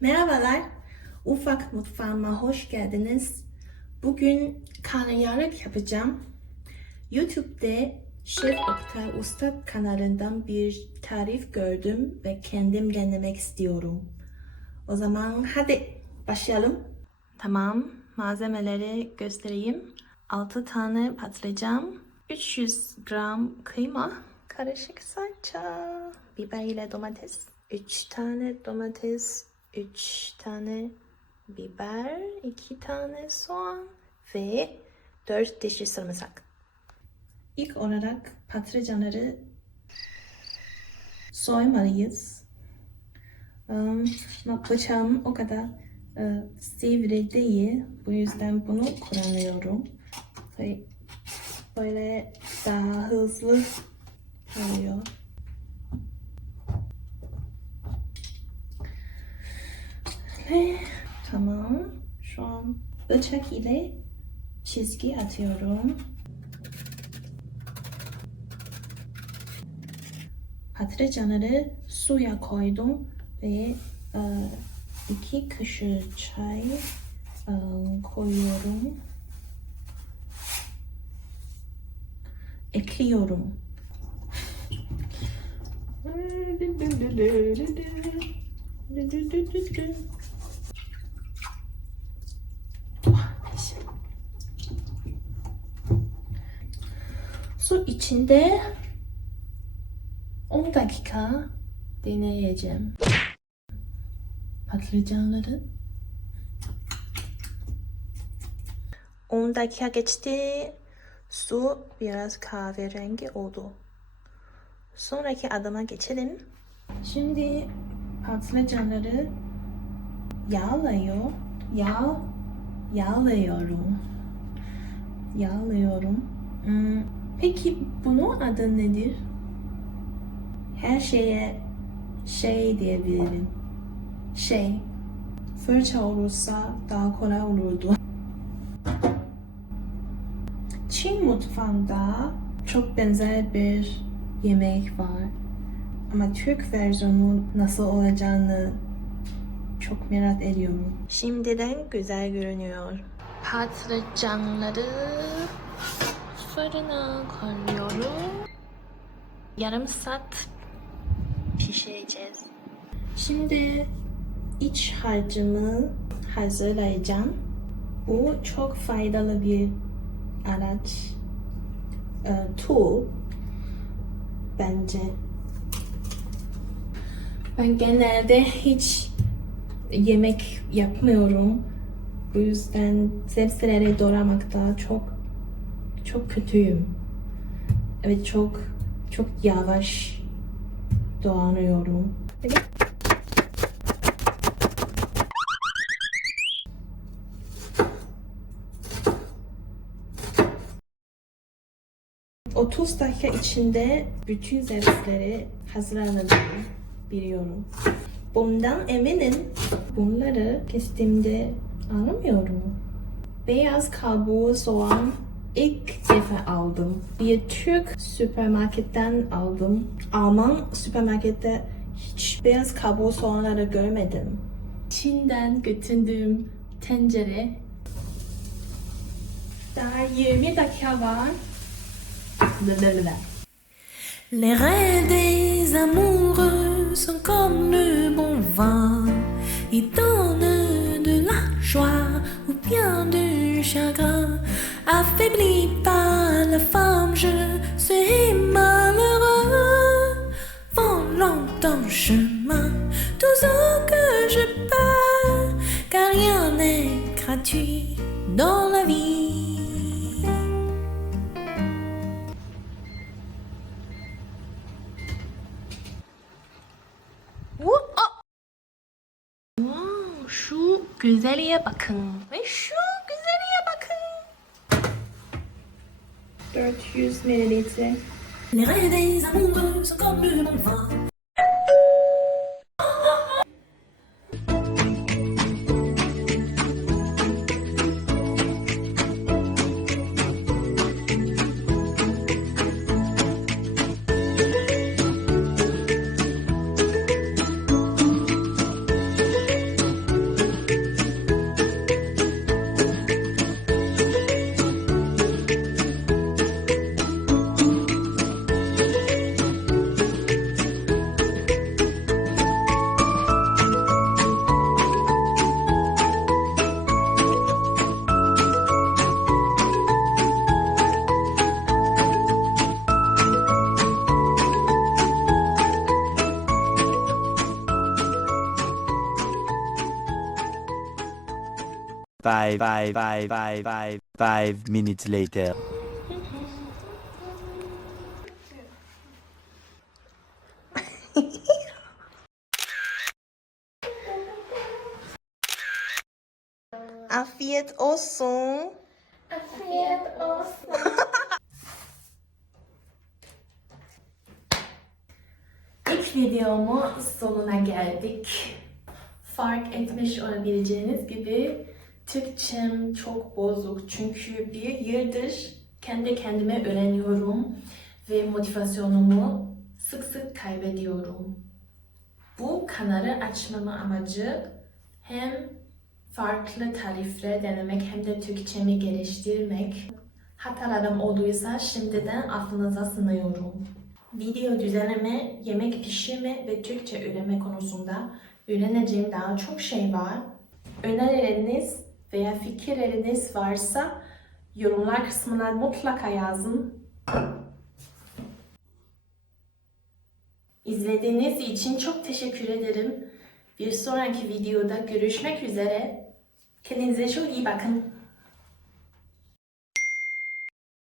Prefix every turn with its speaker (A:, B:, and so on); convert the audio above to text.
A: Merhabalar, Ufak Mutfağıma hoş geldiniz. Bugün karnıyarık yapacağım. YouTube'da Şef Oktay Usta kanalından bir tarif gördüm ve kendim denemek istiyorum. O zaman hadi başlayalım. Tamam, malzemeleri göstereyim. 6 tane patlıcan, 300 gram kıyma, karışık salça, biber ile domates, 3 tane domates, 3 tane biber, 2 tane soğan ve 4 dişi sarımsak. İlk olarak patlıcanları soymalıyız. Ama bıçağım o kadar e, sivri değil. Bu yüzden bunu kullanıyorum. Böyle daha hızlı oluyor. Ve tamam. Şu an bıçak ile çizgi atıyorum. Patlıcanları suya koydum ve e, iki kaşık çay e, koyuyorum. Ekliyorum. Su içinde 10 dakika deneyeceğim. Patlıcanları 10 dakika geçti. Su biraz kahverengi oldu. Sonraki adıma geçelim. Şimdi patlıcanları yağlıyor. Yağ, yağlıyorum. Yağlıyorum. Hmm, Peki bunun adı nedir? Her şeye şey diyebilirim. Şey, fırça olursa daha kolay olurdu. Çin mutfağında çok benzer bir yemek var. Ama Türk versiyonu nasıl olacağını çok merak ediyorum. Şimdiden güzel görünüyor. Patlıcanları fırına koyuyorum. Yarım saat pişireceğiz. Şimdi iç harcımı hazırlayacağım. Bu çok faydalı bir araç. E, tool bence. Ben genelde hiç yemek yapmıyorum. Bu yüzden sebzeleri doğramakta çok çok kötüyüm. Evet çok çok yavaş doğranıyorum. Evet. ...30 dakika içinde bütün sebzeleri hazırlanabilirim biliyorum. Bundan eminim bunları kestiğimde anlamıyorum. Beyaz kabuğu soğan ilk defa aldım. Bir Türk süpermarketten aldım. Alman süpermarkette hiç beyaz kabuğu soğanları görmedim. Çin'den götürdüğüm tencere. Daha 20 dakika var. Blablabla.
B: Les rêves des amoureux sont comme le bon vin. Ils donnent de la joie ou bien du chagrin. Affaibli par la femme, je serai malheureux. Volant en chemin tout ce que je peux, car rien n'est gratuit dans la vie.
A: Wow, şu güzelliğe bakın. Ve şu 400 mililitre.
C: Five, five, five, five, five, five minutes later.
A: Afiyet olsun. İlk videomu sonuna geldik. Fark etmiş olabileceğiniz gibi Türkçem çok bozuk çünkü bir yıldır kendi kendime öğreniyorum ve motivasyonumu sık sık kaybediyorum. Bu kanalı açmamın amacı hem farklı tarifler denemek hem de Türkçemi geliştirmek. Hatalarım olduysa şimdiden affınıza sınıyorum. Video düzenleme, yemek pişirme ve Türkçe öğrenme konusunda öğreneceğim daha çok şey var. Önerileriniz veya fikirleriniz varsa yorumlar kısmına mutlaka yazın. İzlediğiniz için çok teşekkür ederim. Bir sonraki videoda görüşmek üzere. Kendinize çok iyi bakın.